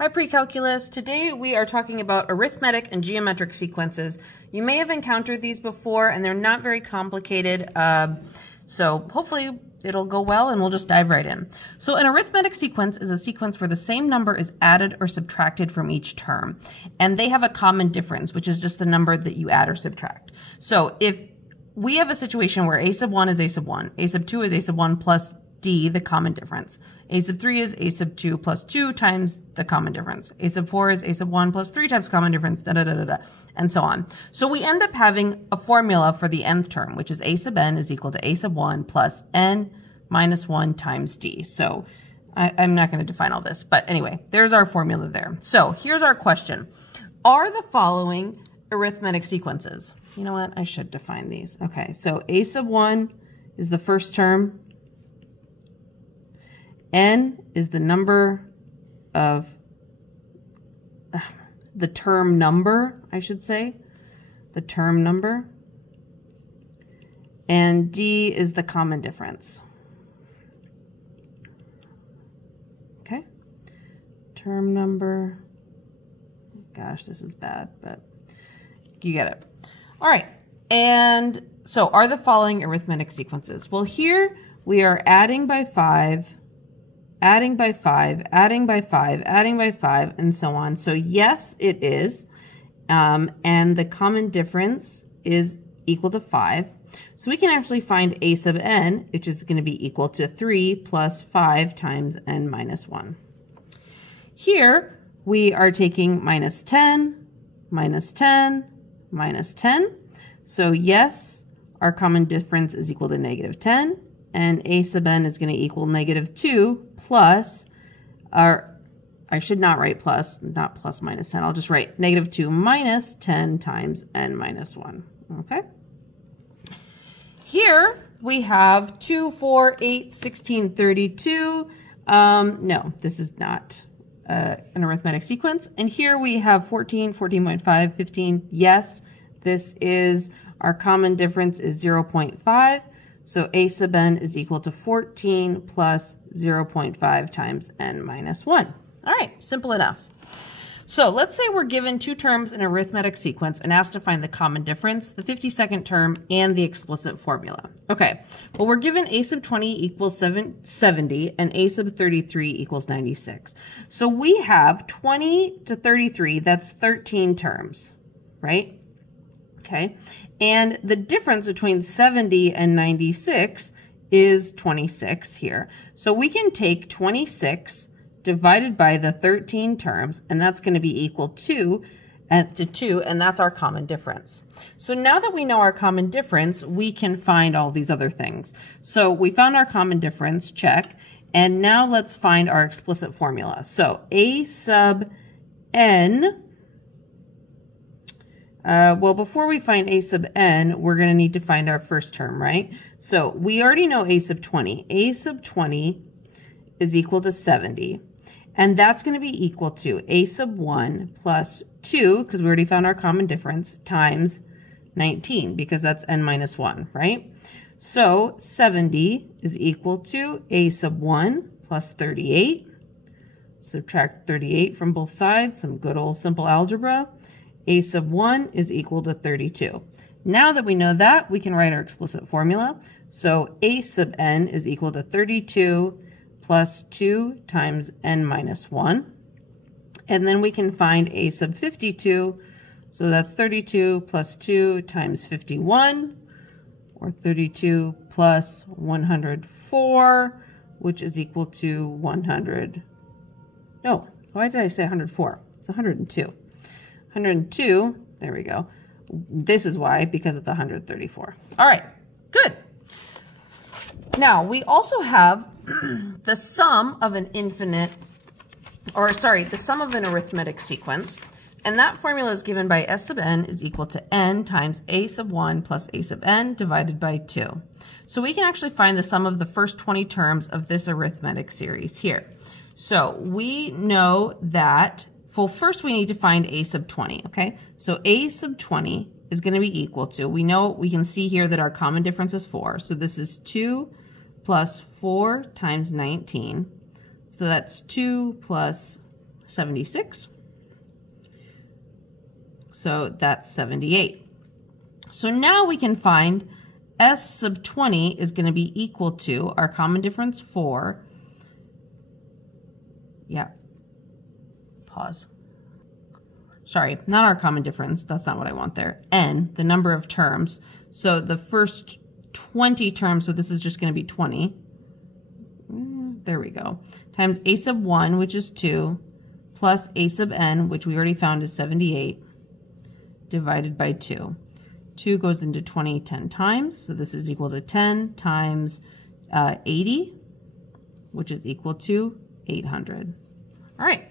Hi Pre-Calculus. Today we are talking about arithmetic and geometric sequences. You may have encountered these before and they're not very complicated, so hopefully it'll go well and we'll just dive right in. So an arithmetic sequence is a sequence where the same number is added or subtracted from each term, and they have a common difference, which is just the number that you add or subtract. So if we have a situation where a sub 1 is a sub 1, a sub 2 is a sub 1 plus d, the common difference. A sub 3 is a sub 2 plus 2 times the common difference. A sub 4 is a sub 1 plus 3 times common difference, and so on. So we end up having a formula for the nth term, which is a sub n is equal to a sub 1 plus n minus 1 times d. So I'm not going to define all this, but anyway, there's our formula there. So here's our question. Are the following arithmetic sequences? You know what? I should define these. Okay, so a sub 1 is the first term. N is the number of the term number, I should say, the term number, and D is the common difference. Okay, term number, gosh, this is bad, but you get it. All right, and so are the following arithmetic sequences? Well, here we are adding by 5, adding by 5, adding by 5, adding by 5, and so on. So yes, it is. And the common difference is equal to 5. So we can actually find a sub n, which is going to be equal to 3 plus 5 times n minus 1. Here, we are taking minus 10, minus 10, minus 10. So yes, our common difference is equal to negative 10. And a sub n is going to equal negative 2 plus, I should not write plus, not plus minus 10. I'll just write negative 2 minus 10 times n minus 1. Okay? Here we have 2, 4, 8, 16, 32. No, this is not an arithmetic sequence. And here we have 14, 14.5, 15. Yes, this is, our common difference is 0.5. So a sub n is equal to 14 plus 0.5 times n minus 1. All right, simple enough. So let's say we're given two terms in an arithmetic sequence and asked to find the common difference, the 52nd term, and the explicit formula. Okay, well, we're given a sub 20 equals 70 and a sub 33 equals 96. So we have 20 to 33, that's 13 terms, right? Okay. And the difference between 70 and 96 is 26 here. So we can take 26 divided by the 13 terms, and that's going to be equal to 2, and that's our common difference. So now that we know our common difference, we can find all these other things. So we found our common difference, check, and now let's find our explicit formula. So a sub n, well, before we find a sub n, we're going to need to find our first term, right? So we already know a sub 20. A sub 20 is equal to 70. And that's going to be equal to a sub 1 plus 2, because we already found our common difference, times 19, because that's n minus 1, right? So 70 is equal to a sub 1 plus 38. Subtract 38 from both sides, some good old simple algebra. A sub 1 is equal to 32. Now that we know that, we can write our explicit formula. So a sub n is equal to 32 plus 2 times n minus 1. And then we can find a sub 52. So that's 32 plus 2 times 51, or 32 plus 104, which is equal to 100. No, why did I say 104? It's 102. 102, there we go. This is why, because it's 134. All right, good. Now, we also have the sum of an the sum of an arithmetic sequence, and that formula is given by s sub n is equal to n times a sub 1 plus a sub n divided by 2. So we can actually find the sum of the first 20 terms of this arithmetic series here. So we know that, well, first we need to find a sub 20, okay? So a sub 20 is going to be equal to, we can see here that our common difference is 4. So this is 2 plus 4 times 19. So that's 2 plus 76. So that's 78. So now we can find S sub 20 is going to be equal to our common difference 4. Yeah. Pause. Sorry, not our common difference. That's not what I want there. N, the number of terms. So the first 20 terms, so this is just going to be 20. There we go. Times A sub 1, which is 2, plus A sub n, which we already found is 78, divided by 2. 2 goes into 20 10 times, so this is equal to 10 times 80, which is equal to 800. All right.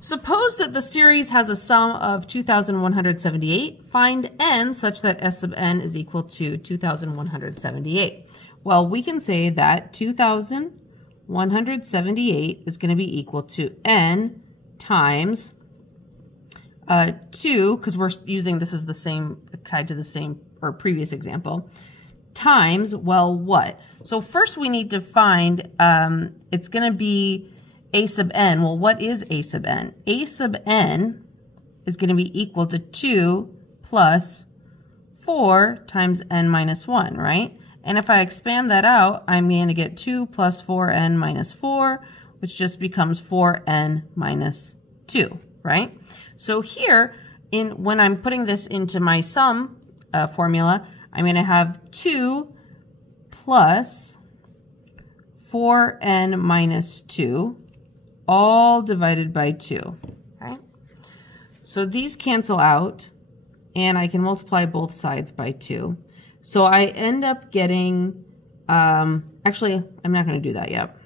Suppose that the series has a sum of 2,178. Find n such that S sub n is equal to 2,178. Well, we can say that 2,178 is going to be equal to n times 2, because we're using this as the same, tied to the same or previous example, times, well, what? So first we need to find, it's going to be A sub n. Well, what is A sub n? A sub n is going to be equal to 2 plus 4 times n minus 1, right? And if I expand that out, I'm going to get 2 plus 4n minus 4, which just becomes 4n minus 2, right? So here, when I'm putting this into my sum formula, I'm going to have 2 plus 4n minus 2, all divided by 2, okay? So these cancel out, and I can multiply both sides by 2. So I end up getting, actually, I'm not going to do that yet.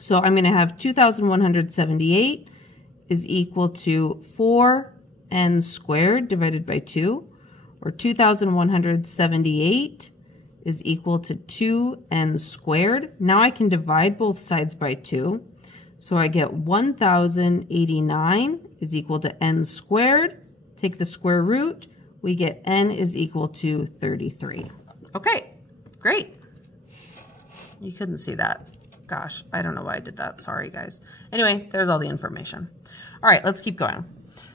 So I'm going to have 2,178 is equal to 4n squared divided by 2, or 2,178 is equal to 2n squared. Now I can divide both sides by 2. So I get 1,089 is equal to n squared. Take the square root. We get n is equal to 33. Okay, great. You couldn't see that. Gosh, I don't know why I did that. Sorry, guys. Anyway, there's all the information. All right, let's keep going.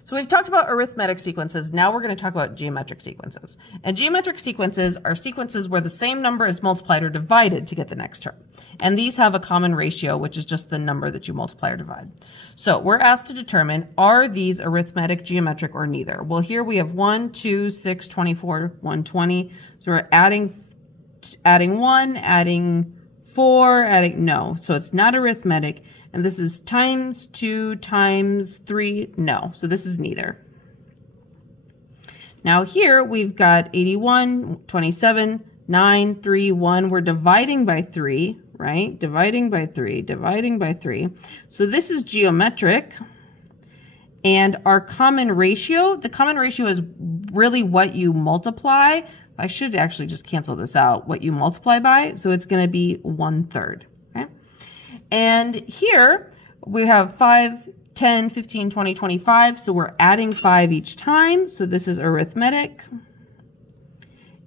So we've talked about arithmetic sequences. Now we're going to talk about geometric sequences. And geometric sequences are sequences where the same number is multiplied or divided to get the next term. And these have a common ratio, which is just the number that you multiply or divide. So we're asked to determine, are these arithmetic, geometric, or neither? Well, here we have 1, 2, 6, 24, 120. So we're adding 1, adding 4, adding, no. So it's not arithmetic. And this is times 2 times 3. No, so this is neither. Now here we've got 81, 27, 9, 3, 1. We're dividing by 3, right? Dividing by 3, dividing by 3. So this is geometric. And our common ratio, the common ratio is really what you multiply. I should actually just cancel this out, what you multiply by. So it's going to be 1/3. And here we have 5, 10, 15, 20, 25. So we're adding 5 each time. So this is arithmetic.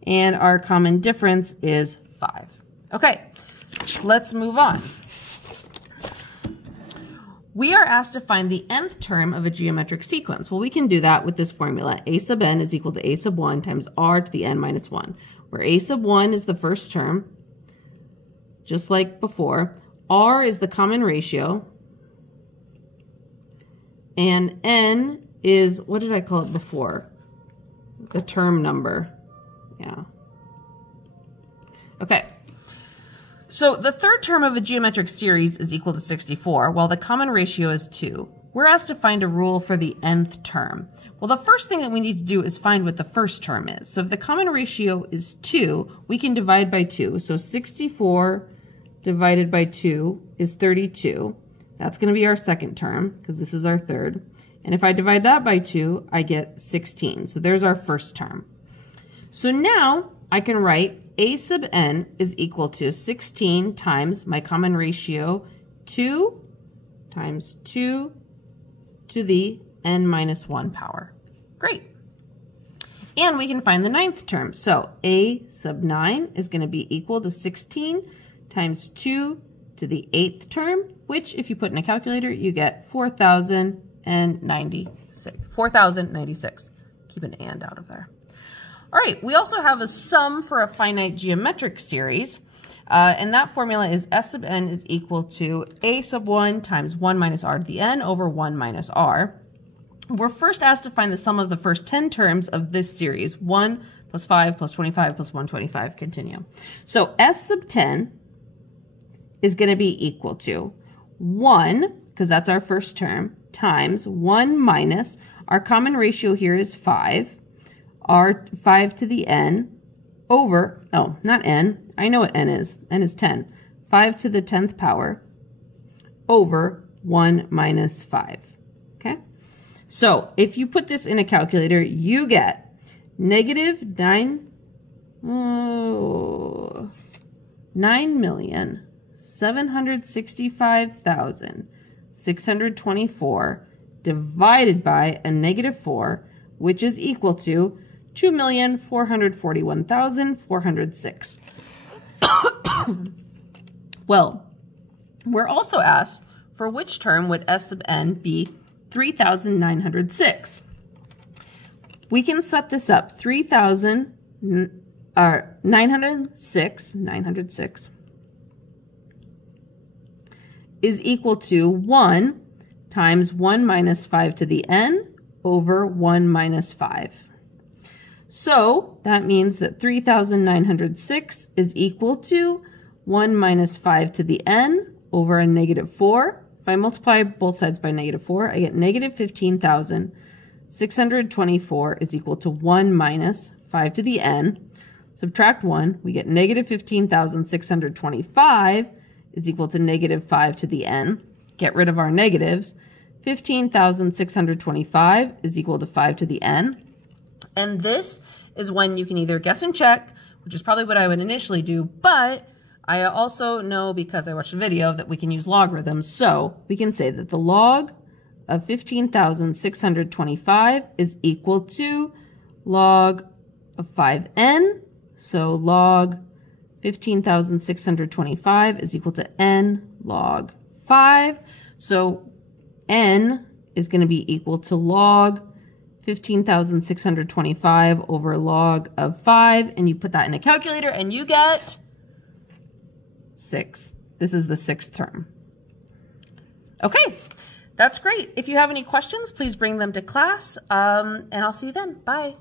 And our common difference is 5. Okay, let's move on. We are asked to find the nth term of a geometric sequence. Well, we can do that with this formula. A sub n is equal to a sub 1 times r to the n minus 1, where a sub 1 is the first term, just like before. R is the common ratio, and n is, what did I call it before? The term number. Yeah. Okay. So the third term of a geometric series is equal to 64, while the common ratio is 2. We're asked to find a rule for the nth term. Well, the first thing that we need to do is find what the first term is. So if the common ratio is 2, we can divide by 2. So 64 divided by 2 is 32. That's going to be our second term, because this is our third. And if I divide that by 2, I get 16. So there's our first term. So now I can write a sub n is equal to 16 times my common ratio, 2 times 2 to the n minus 1 power. Great. And we can find the ninth term. So a sub 9 is going to be equal to 16 times 2 to the 8th term, which if you put in a calculator, you get 4,096. 4,096. Keep an and out of there. All right, we also have a sum for a finite geometric series. And that formula is S sub n is equal to a sub 1 times 1 minus r to the n over 1 minus r. We're first asked to find the sum of the first 10 terms of this series, 1 plus 5 plus 25 plus 125, continue. So S sub 10 is going to be equal to 1, because that's our first term, times 1 minus, our common ratio here is 5, r 5 to the n, over, oh, not n, I know what n is 10, 5 to the 10th power, over 1 minus 5, okay? So if you put this in a calculator, you get negative 9,765,624 divided by a negative 4, which is equal to 2,441,406. Well, we're also asked for which term would S sub n be 3,906. We can set this up. 906 is equal to 1 times 1 minus 5 to the n over 1 minus 5. So that means that 3,906 is equal to 1 minus 5 to the n over a negative 4. If I multiply both sides by negative 4, I get negative 15,624 is equal to 1 minus 5 to the n. Subtract 1, we get negative 15,625 is equal to negative 5 to the n. Get rid of our negatives. 15,625 is equal to 5 to the n. And this is when you can either guess and check, which is probably what I would initially do, but I also know because I watched a video that we can use logarithms. So we can say that the log of 15,625 is equal to log of 5n. So log 15,625 is equal to n log 5. So n is going to be equal to log 15,625 over log of 5. And you put that in a calculator and you get 6. This is the 6th term. Okay, that's great. If you have any questions, please bring them to class, and I'll see you then. Bye.